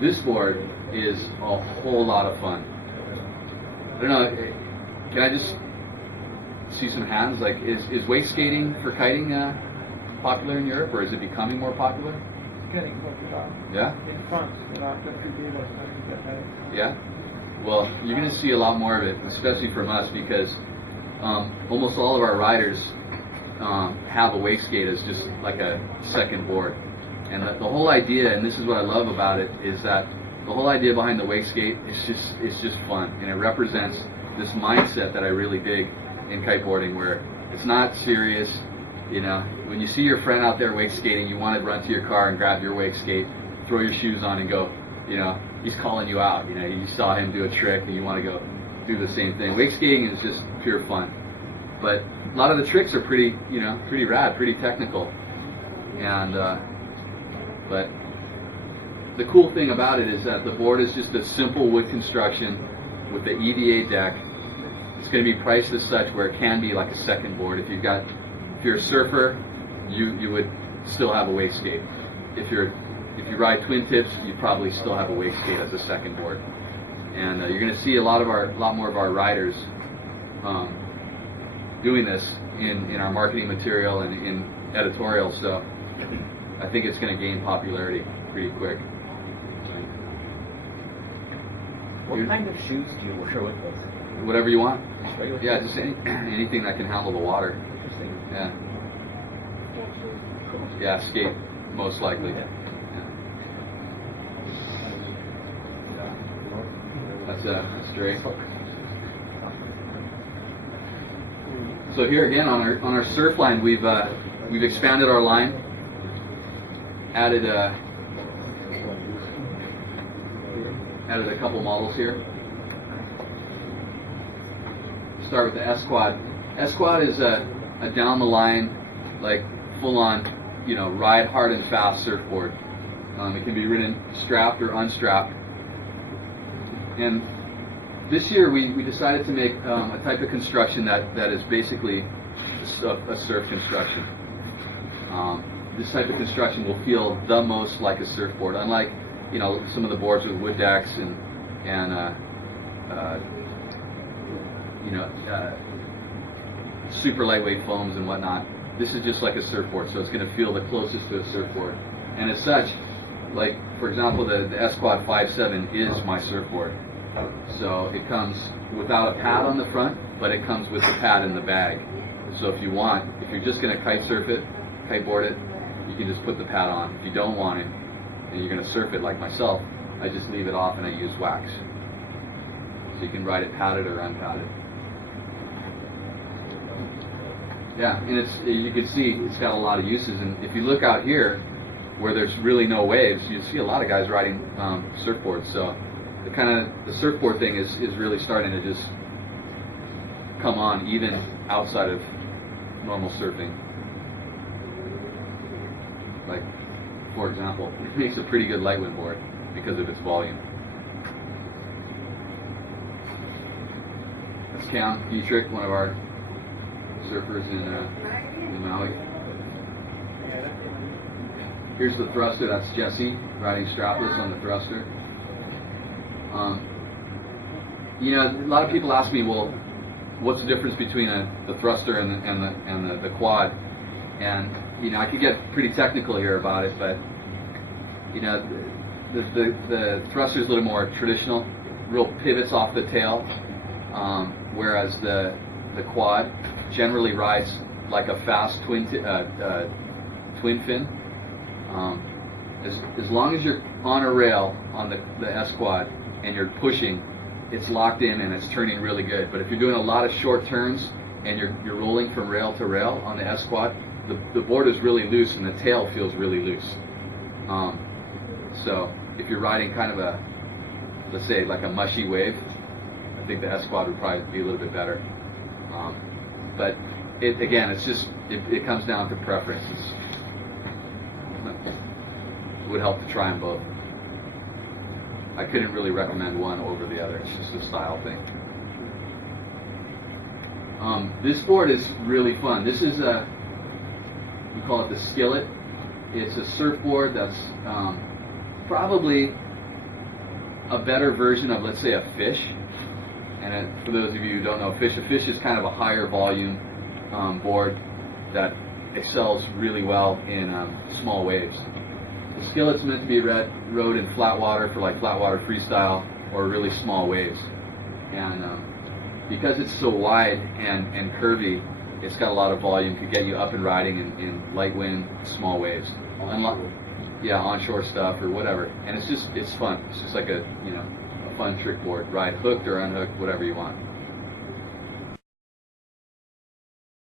This board is a whole lot of fun. I don't know, can I just see some hands? Like, is wake skating for kiting popular in Europe, or is it becoming more popular? It's getting popular. Yeah? In France, the last few years, yeah? Well, you're going to see a lot more of it, especially from us, because almost all of our riders have a wake skate as just like a second board. And the whole idea, and this is what I love about it, is that the whole idea behind the wake skate is just fun, and it represents this mindset that I really dig in kiteboarding, where it's not serious. You know, when you see your friend out there wake skating, you want to run to your car and grab your wake skate, throw your shoes on, and go. You know, he's calling you out. You know, you saw him do a trick, and you want to go do the same thing. Wake skating is just pure fun, but a lot of the tricks are pretty rad, pretty technical, and but the cool thing about it is that the board is just a simple wood construction with the EVA deck. It's going to be priced as such where it can be like a second board. If you're a surfer, you would still have a wake skate. If you ride twin tips, you probably still have a wake skate as a second board. And you're going to see a lot more of our riders doing this in our marketing material and in editorial. So I think it's going to gain popularity pretty quick. What kind of shoes do you wear with this? Whatever you want. Yeah, just anything that can handle the water. Interesting. Yeah. Yeah, skate most likely. Yeah. That's Dre. So here again on our surf line, we've expanded our line, added a couple models here. Start with the S-Quad. S-Quad is a down the line, like full on, ride hard and fast surfboard. It can be ridden strapped or unstrapped. And this year we decided to make a type of construction that is basically a surf construction. This type of construction will feel the most like a surfboard, unlike some of the boards with wood decks and super lightweight foams and whatnot. This is just like a surfboard, so it's going to feel the closest to a surfboard. And as such, like for example, the S-Quad 5.7 is my surfboard. So it comes without a pad on the front, but it comes with the pad in the bag. So if you're just going to kiteboard it, you can just put the pad on. If you don't want it, and you're going to surf it like myself, I just leave it off and I use wax. So you can ride it padded or unpadded. Yeah, and you can see it's got a lot of uses. And if you look out here, where there's really no waves, you see a lot of guys riding surfboards. So the surfboard thing is really starting to just come on, even outside of normal surfing. Like, for example, it makes a pretty good lightwind board because of its volume. That's Cam Dietrich, one of our surfers in Maui. Here's the thruster. That's Jesse riding strapless on the thruster. A lot of people ask me, well, what's the difference between the thruster and the quad? And I could get pretty technical here about it, but the thruster is a little more traditional, real pivots off the tail, whereas the quad generally rides like a fast twin fin. As long as you're on a rail on the S-Quad and you're pushing, it's locked in and it's turning really good. But if you're doing a lot of short turns and you're rolling from rail to rail on the S-Quad, the board is really loose and the tail feels really loose. So if you're riding kind of let's say like a mushy wave, I think the S-Quad would probably be a little bit better. But it comes down to preference. It would help to try them both. I couldn't really recommend one over the other. It's just a style thing. This board is really fun. This is we call it the Skillet. It's a surfboard that's probably a better version of, let's say, a fish. And for those of you who don't know a fish is kind of a higher volume board that excels really well in small waves. The skillet's meant to be rode in flat water for like flat water freestyle or really small waves. And because it's so wide and curvy, it's got a lot of volume, could get you up and riding in light wind, small waves. Yeah, onshore stuff or whatever. And it's fun. It's just like a fun trick board. Ride hooked or unhooked, whatever you want.